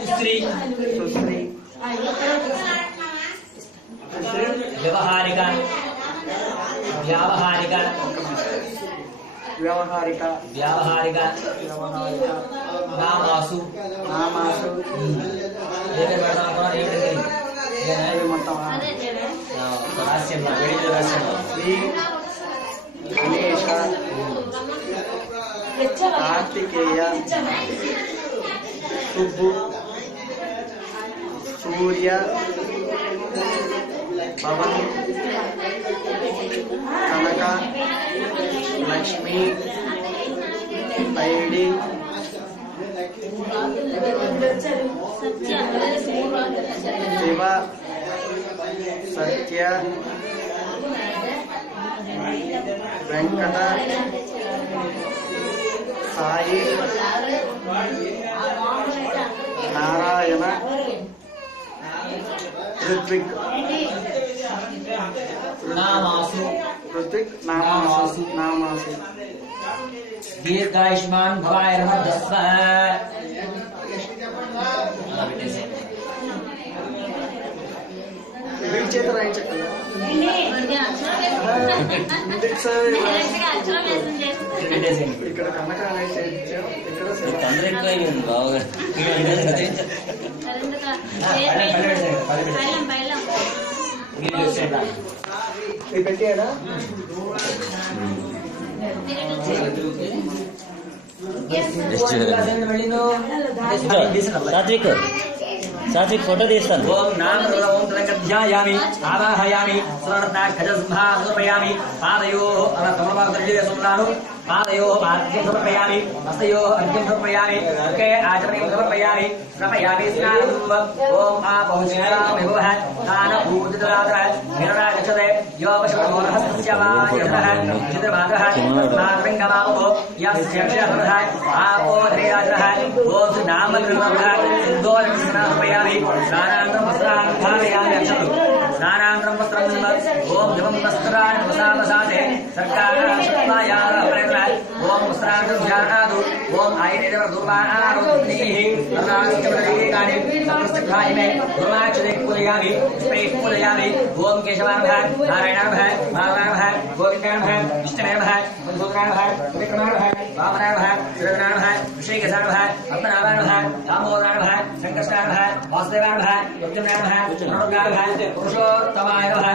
सुश्री व्यवहारिका नामासु कार्तिकेय सुब्बु सूर्य पवन कनक Lakshmi paddy Shiv सत्य वेंकट साई नारायण ऋत्विक नामासु दीर्घायुष्मान भवाय नमः दस्व ఇక్కడ కనక పెట్టాడా सात्विक फोटो తీస్తాను ఓం నామ ఓం ధ్యాయామి ఆవాహయామి స్వర్ణాఖజస్మహాపయామి పాదయోః సమర్పయామి పాదయోః ఆర్ఘ్యం సమర్పయామి హస్తయోః అర్ఘ్యం సమర్పయామి ముఖే ఆచమనీయం సమర్పయామి సమయామి స్నానం ఓం ఆపౌష్యామి భవః దాన పూజితాదర నిరరాజతే యోపశమోరహస్య వాయః చిత్రమాదః మాత్రంగమావో యస్యక్షరః ఆపో ధేయాజః ఓం నామగ్రహః సిద్ధోరక్షణాపయామి స్నానానంతరం వస్త్రాన్ని ధారయామి అక్షతు స్నానానంతరం వస్త్రం ఓం దివం వస్త్రాన్ని వసావసాదే సర్కారశక్తాయార ప్రేరణ ఓం వస్త్రాన్ని ధ్యానాదు ఓం ఐదేవ దుర్వాహారోగ్నిః తదాస్యవదీకాని సప్తస్థాయిమే దుర్వాక్షదే పూజయామి పుష్పై పూజయామి ఓం కేశవానః నారాయణానః మాధవానః గోవిందానః విష్ణువేనః మధుసూదనానః విక్రమానః వామనానః శ్రీధరానః ఋషికేశానః పద్మనాభానః దామోదరానః సంకర్షణానః వాసుదేవానః యుక్తనానః పురుషోత్తమాయ నమః